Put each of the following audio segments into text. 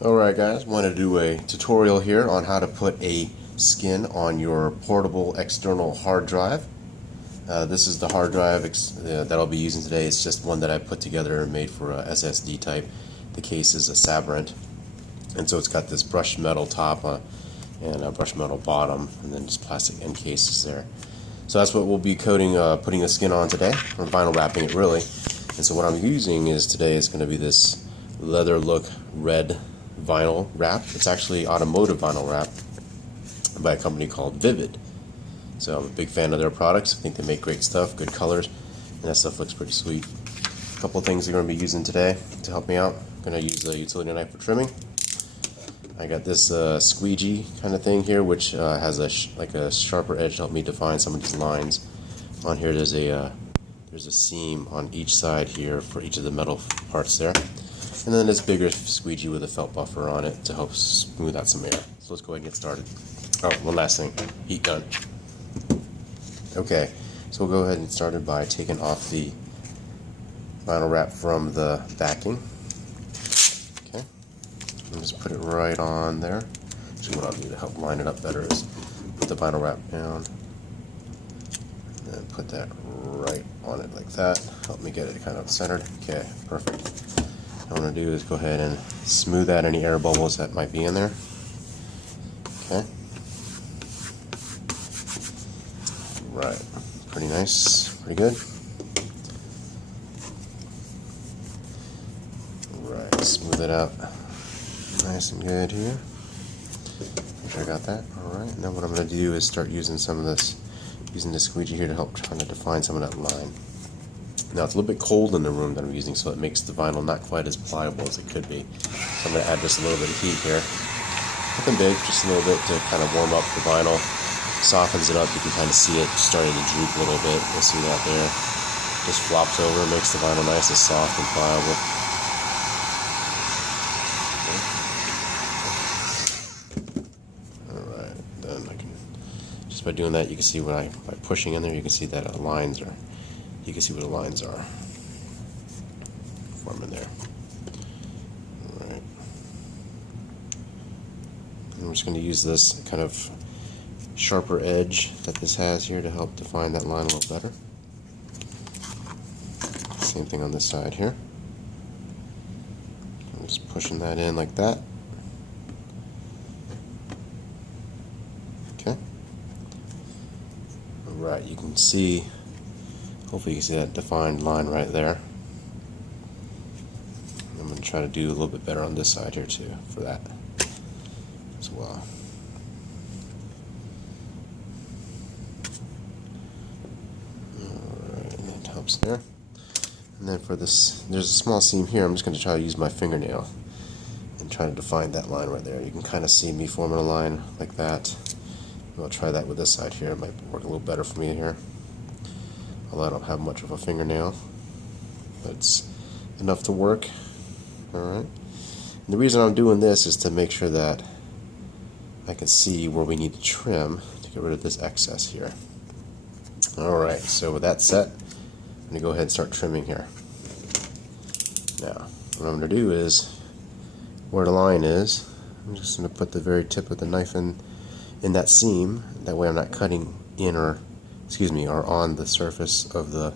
Alright guys, want to do a tutorial here on how to put a skin on your portable external hard drive. This is the hard drive that I'll be using today. It's just one that I put together and made for a SSD type. The case is a Sabrent, and so it's got this brushed metal top and a brushed metal bottom, and then just plastic end cases there. So that's what we'll be putting the skin on today, or vinyl wrapping it really. And so what I'm using today is going to be this leather look red vinyl wrap. It's actually automotive vinyl wrap by a company called Vvivid. So I'm a big fan of their products. I think they make great stuff, good colors, and that stuff looks pretty sweet. A couple of things I'm going to be using today to help me out. I'm going to use a utility knife for trimming. I got this squeegee kind of thing here, which has like a sharper edge to help me define some of these lines. On here there's a seam on each side here for each of the metal parts there. And then this bigger squeegee with a felt buffer on it to help smooth out some air. So let's go ahead and get started. Oh, one last thing. Heat gun. Okay, so we'll go ahead and get started by taking off the vinyl wrap from the backing. Okay, and just put it right on there. Actually, what I'll do to help line it up better is put the vinyl wrap down and then put that right on it like that. Help me get it kind of centered. Okay, perfect. What I'm going to do is go ahead and smooth out any air bubbles that might be in there. Okay. Right. Pretty nice. Pretty good. Right. Smooth it out nice and good here. Make sure I got that. Alright. Now what I'm going to do is start using some of this, using the squeegee here to help trying to define some of that line. Now it's a little bit cold in the room that I'm using, so it makes the vinyl not quite as pliable as it could be. So I'm going to add just a little bit of heat here. Nothing big, just a little bit to kind of warm up the vinyl. Softens it up. You can kind of see it starting to droop a little bit. You'll see that there. Just flops over, makes the vinyl nice and soft and pliable. Alright, then I can, just by doing that, you can see by pushing in there, you can see that lines are. You can see where the lines are forming there. Alright. I'm just going to use this kind of sharper edge that this has here to help define that line a little better. Same thing on this side here. I'm just pushing that in like that. Okay. Alright, you can see, hopefully you can see that defined line right there. I'm going to try to do a little bit better on this side here too for that as well. Alright, that helps there. And then for this, there's a small seam here. I'm just going to try to use my fingernail and try to define that line right there. You can kind of see me forming a line like that. I'll try that with this side here. It might work a little better for me here. Although I don't have much of a fingernail, but it's enough to work. Alright. The reason I'm doing this is to make sure that I can see where we need to trim to get rid of this excess here. Alright, so with that set, I'm going to go ahead and start trimming here. Now, what I'm going to do is, where the line is, I'm just going to put the very tip of the knife in that seam. That way I'm not cutting in or on the surface of the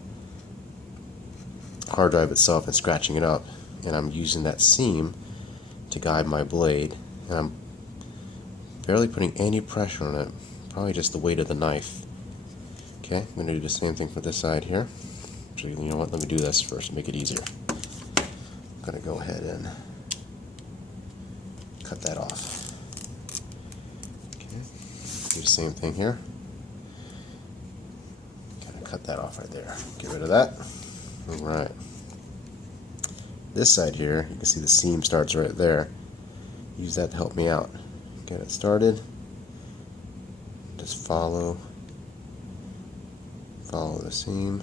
hard drive itself and scratching it up. And I'm using that seam to guide my blade. And I'm barely putting any pressure on it, probably just the weight of the knife. Okay, I'm going to do the same thing for this side here. Actually, you know what, let me do this first to make it easier. I'm going to go ahead and cut that off. Okay, do the same thing here. Cut that off right there. Get rid of that. Alright. This side here, you can see the seam starts right there. Use that to help me out. Get it started. Just follow the seam.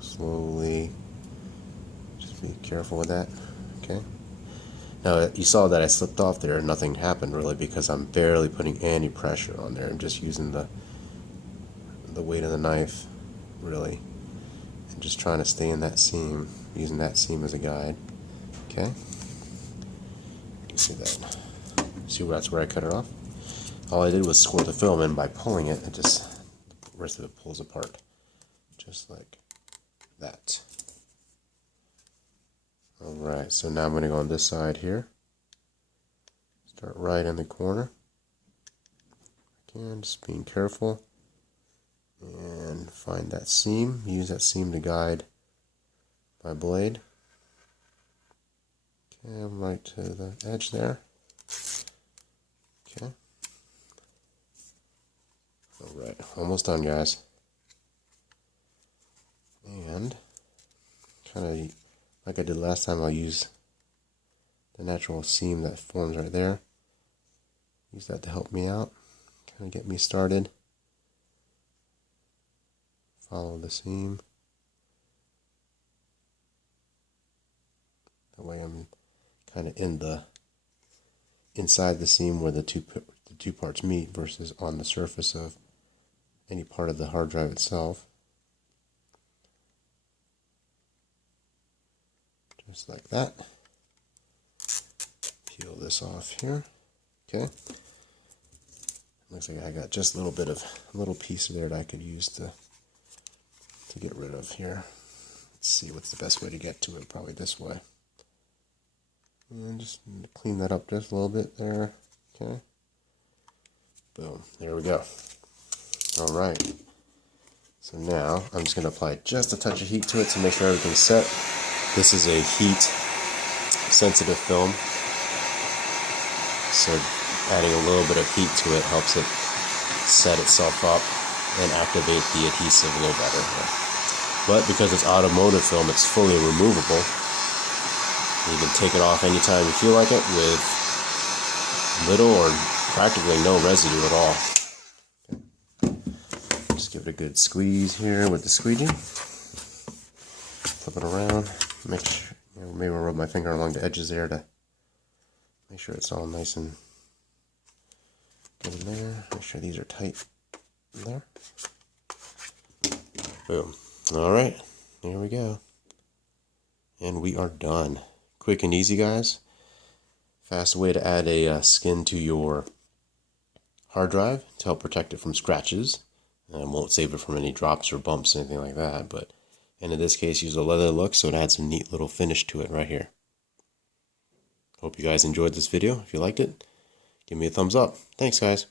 Slowly. Just be careful with that. Okay. Now you saw that I slipped off there and nothing happened really because I'm barely putting any pressure on there. I'm just using the weight of the knife really and just trying to stay in that seam, using that seam as a guide. Okay. You see that? See, that's where I cut it off? All I did was squirt the film in. By pulling it, the rest of it pulls apart. Just like that. Alright, so now I'm going to go on this side here. Start right in the corner. Again, just being careful. And find that seam. Use that seam to guide my blade. Okay, I'm right to the edge there. Okay. Alright, almost done, guys. And kind of like I did last time, I'll use the natural seam that forms right there. Use that to help me out, kind of get me started. Follow the seam. That way I'm kind of inside the seam where the two parts meet versus on the surface of any part of the hard drive itself. Just like that. Peel this off here. Okay. Looks like I got just a little piece there that I could use to get rid of here. Let's see what's the best way to get to it. Probably this way. And just clean that up just a little bit there. Okay. Boom. There we go. Alright. So now I'm just going to apply just a touch of heat to it to make sure everything's set. This is a heat sensitive film. So adding a little bit of heat to it helps it set itself up and activate the adhesive a little better. But because it's automotive film, it's fully removable. You can take it off anytime you feel like it with little or practically no residue at all. Just give it a good squeeze here with the squeegee. Flip it around. Make sure, maybe I'll rub my finger along the edges there to make sure it's all nice and good in there. Make sure these are tight in there. Boom. Alright, there we go. And we are done. Quick and easy, guys. Fast way to add a skin to your hard drive to help protect it from scratches. And won't save it from any drops or bumps, anything like that. But and in this case, use a leather look, so it adds a neat little finish to it right here. Hope you guys enjoyed this video. If you liked it, give me a thumbs up. Thanks, guys.